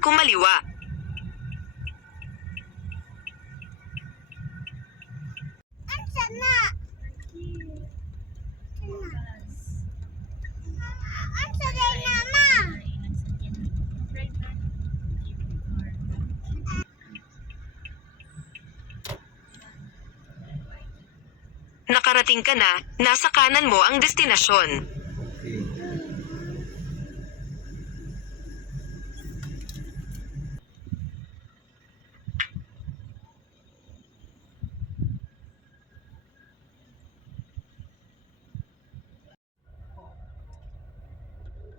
kumaliwa. Nakarating ka na, nasa kanan mo ang destinasyon.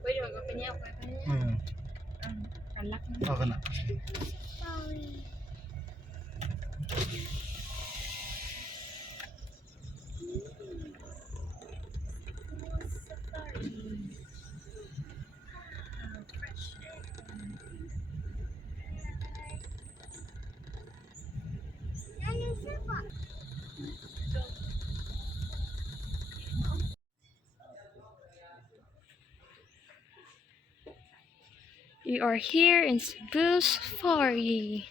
Pwede mag-open niya ako. Kalak na. Okay na. You are here in Cebu Safari.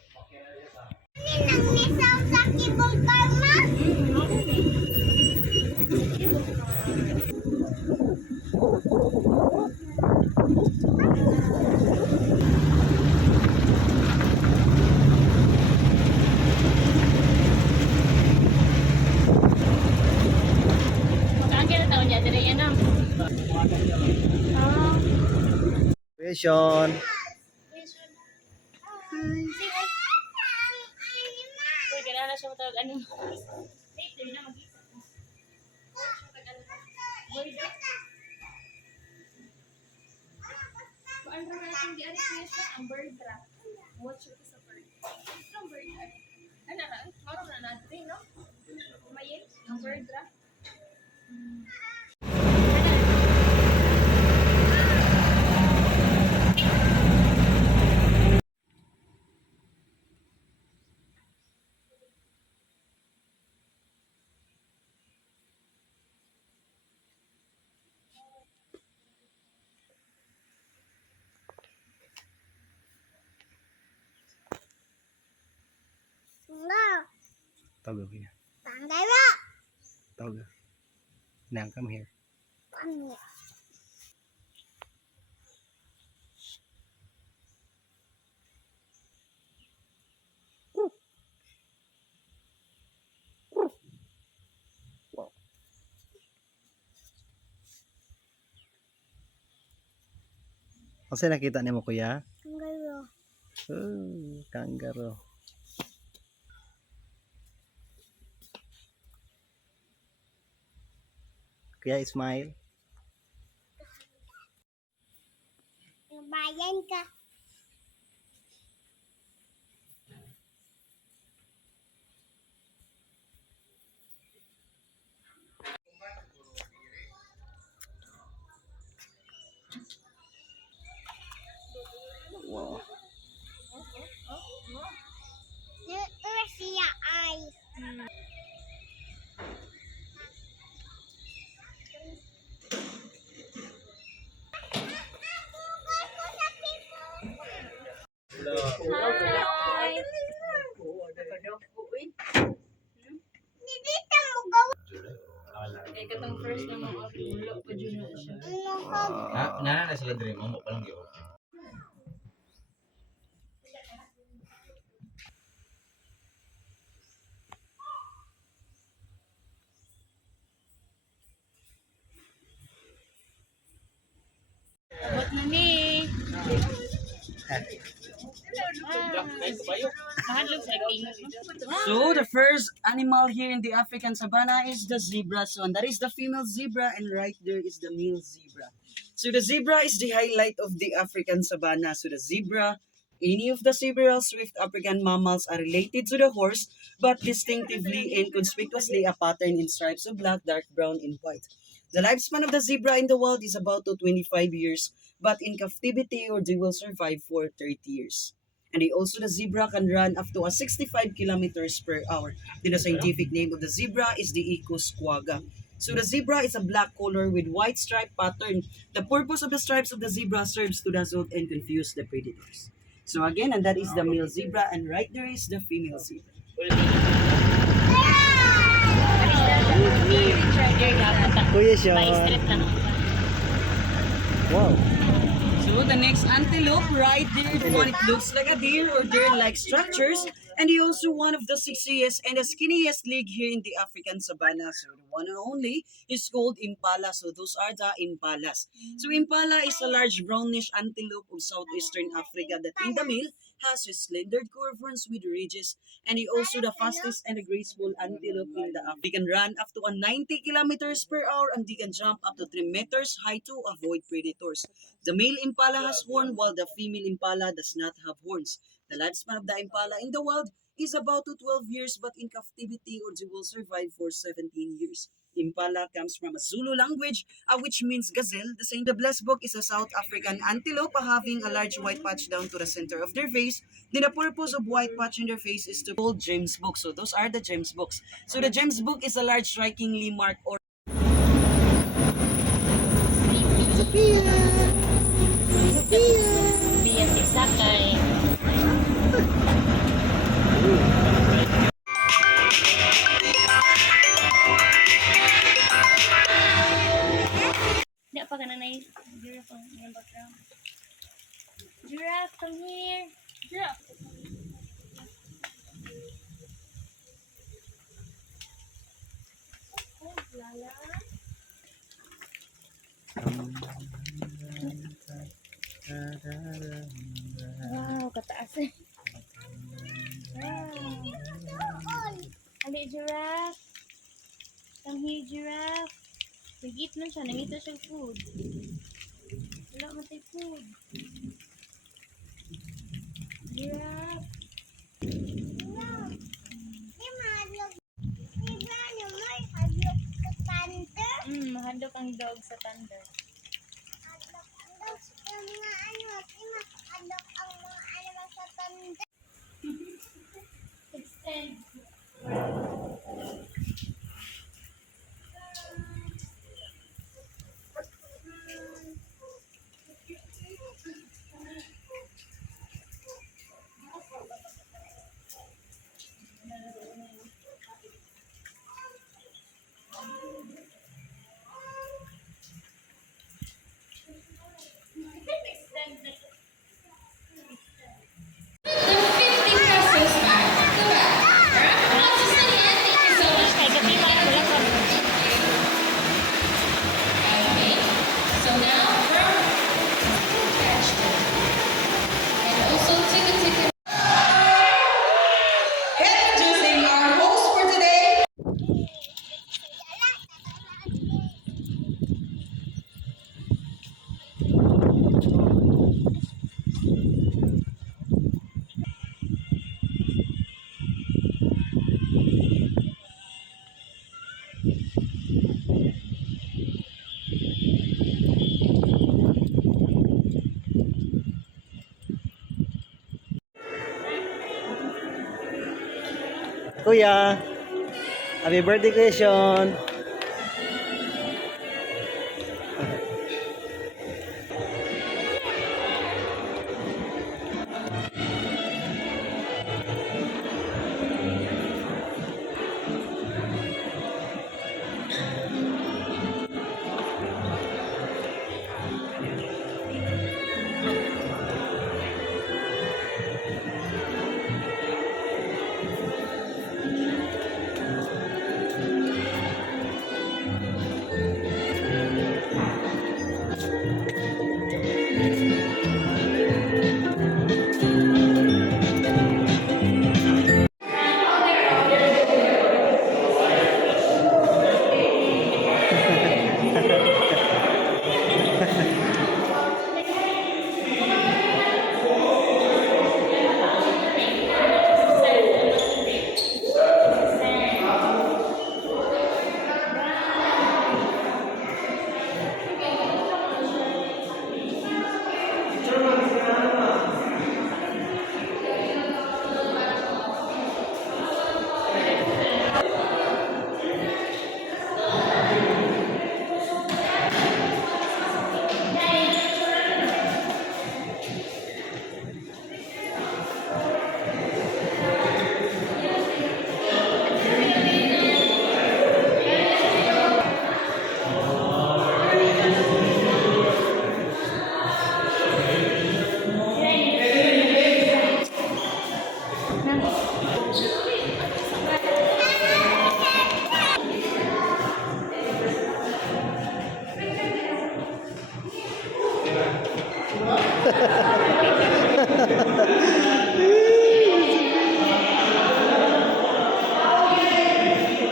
Question. Toggle here. Toggle. Now come here. Kasi nakita niyo mo kuya? Kangaroo. Kangaroo. Kuya, smile. Bayan ka. Wow. Siya ay. Hi! Kaya katong first na mga ulo pa dyan na siya. Na sila dre mo pa lang gyud. Abot na ni. So the first animal here in the African savanna is the zebra. So and that is the female zebra, and right there is the male zebra. So the zebra is the highlight of the African savanna. So the zebra, any of the several swift African mammals are related to the horse, but distinctively and conspicuously a pattern in stripes of black, dark brown, and white. The lifespan of the zebra in the wild is about to 25 years, but in captivity or they will survive for 30 years. And the zebra can run up to 65 kilometers per hour. The scientific name of the zebra is the Icus quagga. So the zebra is a black color with white stripe pattern. The purpose of the stripes of the zebra serves to dazzle and confuse the predators. So again, and that is the male zebra, and right there is the female zebra. Kuya Sean. Wow. So the next antelope right there, the one it looks like a deer or deer-like structures, and he also one of the sexiest and the skinniest leg here in the African savanna. So the one and only is called impala. So those are the impalas. So impala is a large brownish antelope of southeastern Africa that in the male has a slender cornforms with ridges, and he also the fastest and the graceful antelope in the Africa. They can run up to 90 kilometers per hour, and they can jump up to 3 meters high to avoid predators. The male impala has horn while the female impala does not have horns. The lifespan of the impala in the wild is about to 12 years, but in captivity or they will survive for 17 years. Impala comes from a Zulu language, which means gazelle. The blessed book is a South African antelope having a large white patch down to the center of their face. Then the purpose of white patch in their face is to call James book. So those are the James books. So the James book is a large strikingly marked or Biya si Sakay. Hindi pa ka na giraffe ang background. Giraffe, come here. Giraffe. Lala. Wow, kataas eh. Wow. Ali, giraffe. Come here, giraffe. Nag-eat man siya. Nangita siyang food. Wala man tayo food. Giraffe. Mahadlok ang dog sa thunder. Extend. Introducing our host for today. Kuya. Happy birthday, Kuya Sean.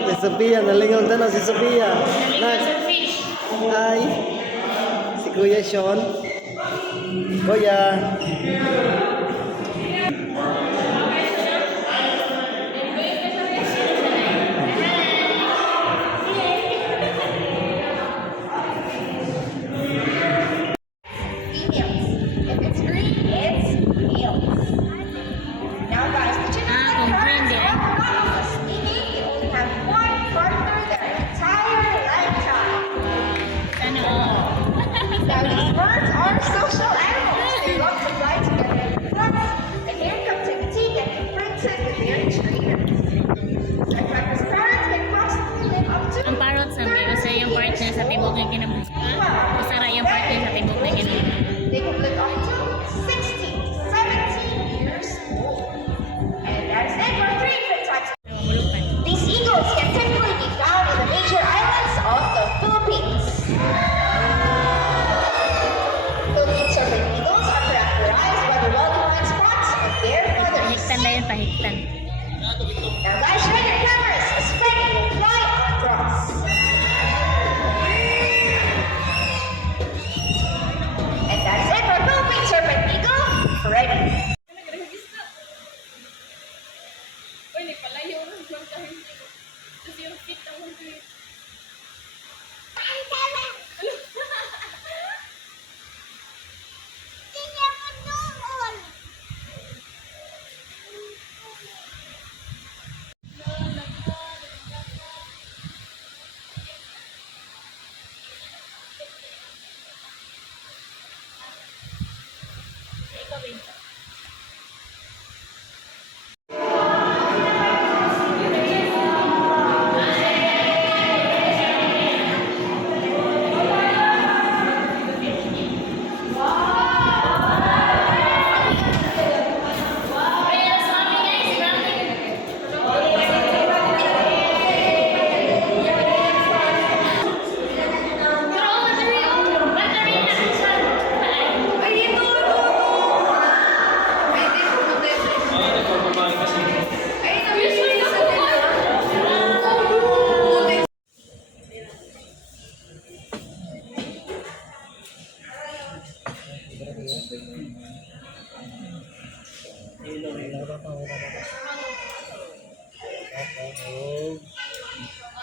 Si Sophia, nalingaw na si Sophia. Nak, Sa fish. ay, si Kuya Sean. Kuya. If it's green, it's males. Now, guys, did you know Kung green din. that meaning they only have one partner their entire lifetime? Ano? Now, these birds are social animals. They love to fly together in flocks, and their captivity can be printed with their trainers. In fact, as parents can possibly live up to Ang parrot sa mga usa yung partner sa tibok ng kinabuhi. Usara yung partner sa tibok ng kinabuhi. They can live up to 16 to 17 years old. And that is it for three different types. Mamulukan. These eagles can typically be found in the major islands of the Philippines. Philippine serpent eagles are characterized by the well-defined spots on their feathers. Pahiktan na yun, pahiktan. Now guys, ready your cameras. Spring will fly across. And that's it for Philippine serpent eagle. Ready.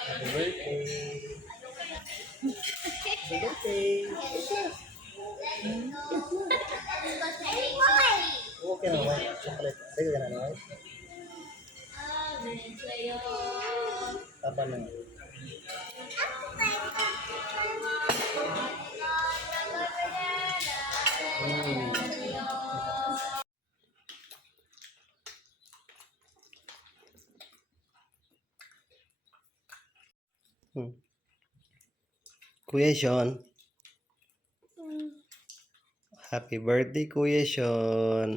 Happy birthday. Happy birthday. Okay na, white chocolate. Sige ka na, white. Tapa na. Kuya Sean. Happy birthday, Kuya Sean.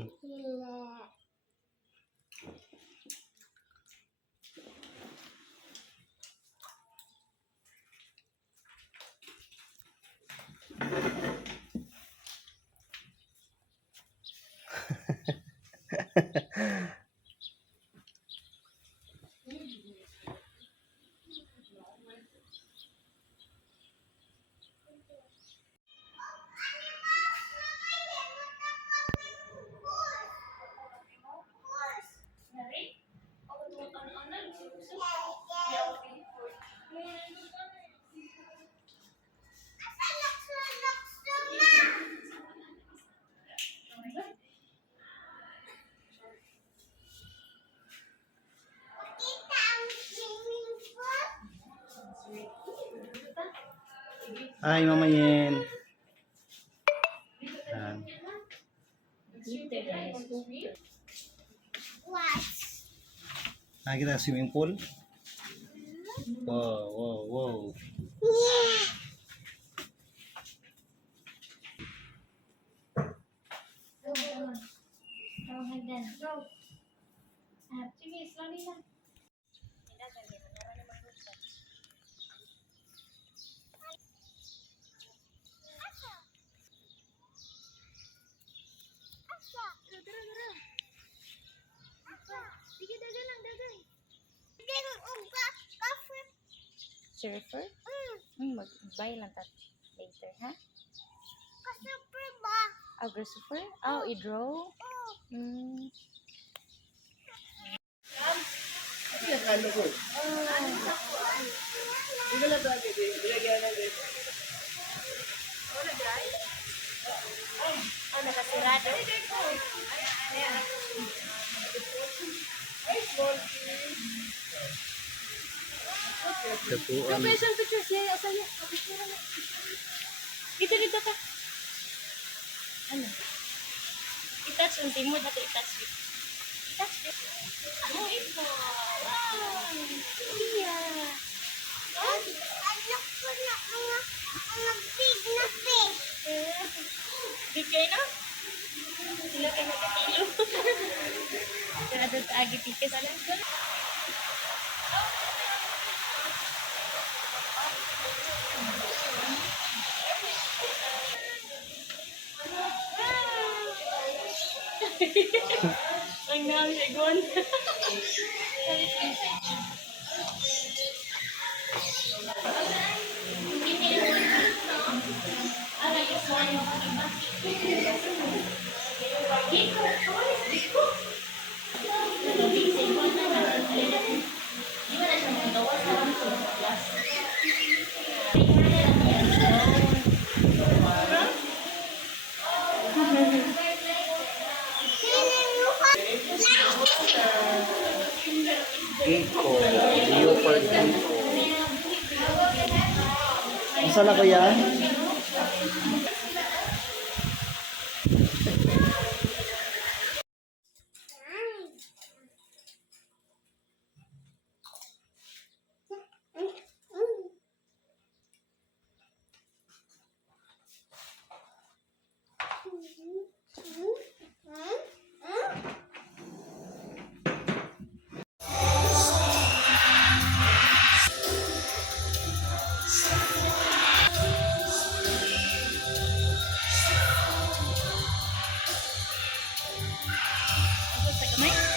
Hi, Mama Yen. Yan. What? Nakikita swimming pool? Wow, wow, wow. Yeah. Oh my God, go. Sige, slowly lang. tara, tara. Sige, dagan lang, dagan. Surfer? Mag-buy lang tat later, ha? Super. Oh, i-draw? Oh, nakasirado. Katuan. Special picture siya, asaya. Dito ka. Ano? I-touch ang timod natin, i-touch it. I-touch it. Ano ito? Wow! Iya. Big kayo na? Sila kayo nagkatilo. Kaya doon sa agitikas. Ang namigon. Giko. Leopard Giko. Asa na ko yan? May?